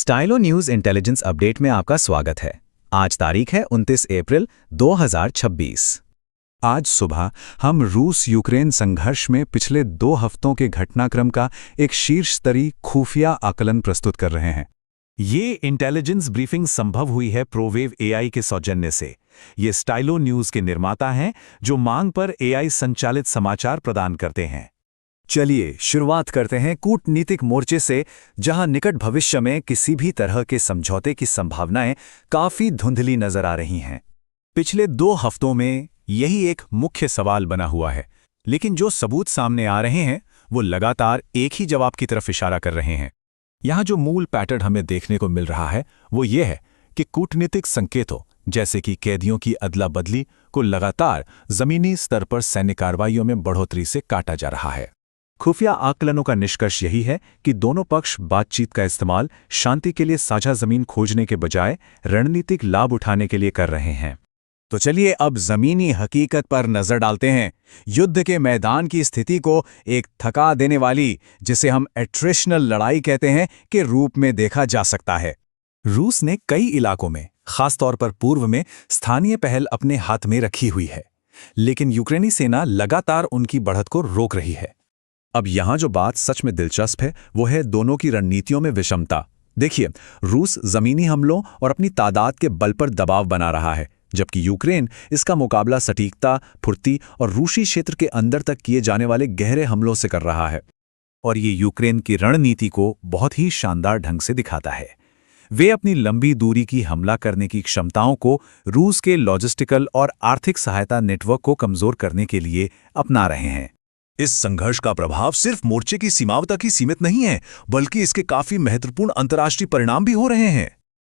Stylo news intelligence update में आपका स्वागत है। आज तारीख है 29 अप्रैल 2026। आज सुबह हम रूस यूक्रेन संघर्ष में पिछले 2 हफ्तों के घटनाक्रम का एक शीर्ष स्तरीय खुफिया आकलन प्रस्तुत कर रहे हैं। ये इंटेलिजेंस ब्रीफिंग संभव हुई है प्रोवेव एआई के सौजन्य से। ये स्टाइलो न्यूज़ के निर्माता हैं जो मांग पर एआई संचालित समाचार प्रदान करते हैं। चलिए शुरुआत करते हैं कूटनीतिक मोर्चे से, जहां निकट भविष्य में किसी भी तरह के समझौते की संभावनाएं काफी धुंधली नजर आ रही हैं। पिछले 2 हफ्तों में यही एक मुख्य सवाल बना हुआ है, लेकिन जो सबूत सामने आ रहे हैं वो लगातार एक ही जवाब की तरफ इशारा कर रहे हैं। यहाँ जो मूल पैटर्न हमें देखने को मिल रहा है वो ये है कि कूटनीतिक संकेतों जैसे कि कैदियों की अदला बदली को लगातार जमीनी स्तर पर सैन्य कार्रवाइयों में बढ़ोतरी से काटा जा रहा है। खुफिया आकलनों का निष्कर्ष यही है कि दोनों पक्ष बातचीत का इस्तेमाल शांति के लिए साझा जमीन खोजने के बजाय रणनीतिक लाभ उठाने के लिए कर रहे हैं। तो चलिए अब जमीनी हकीकत पर नजर डालते हैं। युद्ध के मैदान की स्थिति को एक थका देने वाली, जिसे हम एट्रिशनल लड़ाई कहते हैं, के रूप में देखा जा सकता है। रूस ने कई इलाकों में, खासतौर पर पूर्व में, स्थानीय पहल अपने हाथ में रखी हुई है, लेकिन यूक्रेनी सेना लगातार उनकी बढ़त को रोक रही है। अब यहाँ जो बात सच में दिलचस्प है वो है दोनों की रणनीतियों में विषमता। देखिए, रूस जमीनी हमलों और अपनी तादाद के बल पर दबाव बना रहा है, जबकि यूक्रेन इसका मुकाबला सटीकता, फुर्ती और रूसी क्षेत्र के अंदर तक किए जाने वाले गहरे हमलों से कर रहा है। और ये यूक्रेन की रणनीति को बहुत ही शानदार ढंग से दिखाता है। वे अपनी लंबी दूरी की हमला करने की क्षमताओं को रूस के लॉजिस्टिकल और आर्थिक सहायता नेटवर्क को कमजोर करने के लिए अपना रहे हैं। इस संघर्ष का प्रभाव सिर्फ मोर्चे की सीमाओं तक ही सीमित नहीं है, बल्कि इसके काफी महत्वपूर्ण अंतर्राष्ट्रीय परिणाम भी हो रहे हैं।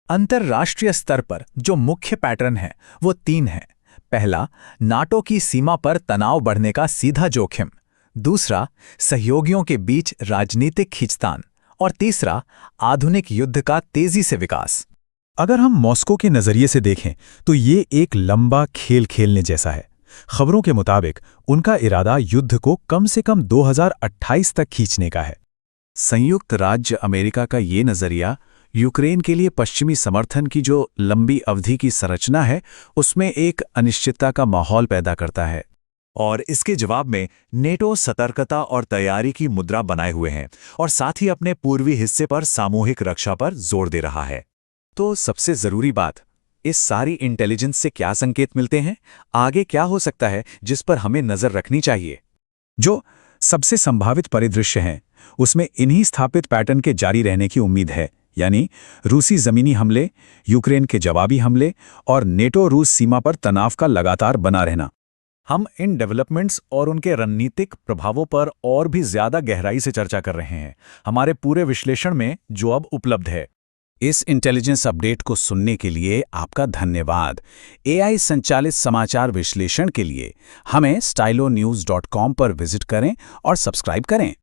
अंतर्राष्ट्रीय स्तर पर जो मुख्य पैटर्न है वो 3 हैं। पहला, नाटो की सीमा पर तनाव बढ़ने का सीधा जोखिम। दूसरा, सहयोगियों के बीच राजनीतिक खींचतान। और तीसरा, आधुनिक युद्ध का तेजी से विकास। अगर हम मॉस्को के नजरिए से देखें तो ये एक लंबा खेल खेलने जैसा है। खबरों के मुताबिक उनका इरादा युद्ध को कम से कम 2028 तक खींचने का है। संयुक्त राज्य अमेरिका का ये नजरिया यूक्रेन के लिए पश्चिमी समर्थन की जो लंबी अवधि की संरचना है, उसमें एक अनिश्चितता का माहौल पैदा करता है। और इसके जवाब में नेटो सतर्कता और तैयारी की मुद्रा बनाए हुए हैं और साथ ही अपने पूर्वी हिस्से पर सामूहिक रक्षा पर जोर दे रहा है। तो सबसे जरूरी बात, इस सारी इंटेलिजेंस से क्या संकेत मिलते हैं? आगे क्या हो सकता है जिस पर हमें नजर रखनी चाहिए? जो सबसे संभावित परिदृश्य हैं उसमें इन्हीं स्थापित पैटर्न के जारी रहने की उम्मीद है, यानी रूसी जमीनी हमले, यूक्रेन के जवाबी हमले और नेटो रूस सीमा पर तनाव का लगातार बना रहना। हम इन डेवलपमेंट्स और उनके रणनीतिक प्रभावों पर और भी ज्यादा गहराई से चर्चा कर रहे हैं हमारे पूरे विश्लेषण में, जो अब उपलब्ध है। इस इंटेलिजेंस अपडेट को सुनने के लिए आपका धन्यवाद। एआई संचालित समाचार विश्लेषण के लिए हमें stylonews.com पर विजिट करें और सब्सक्राइब करें।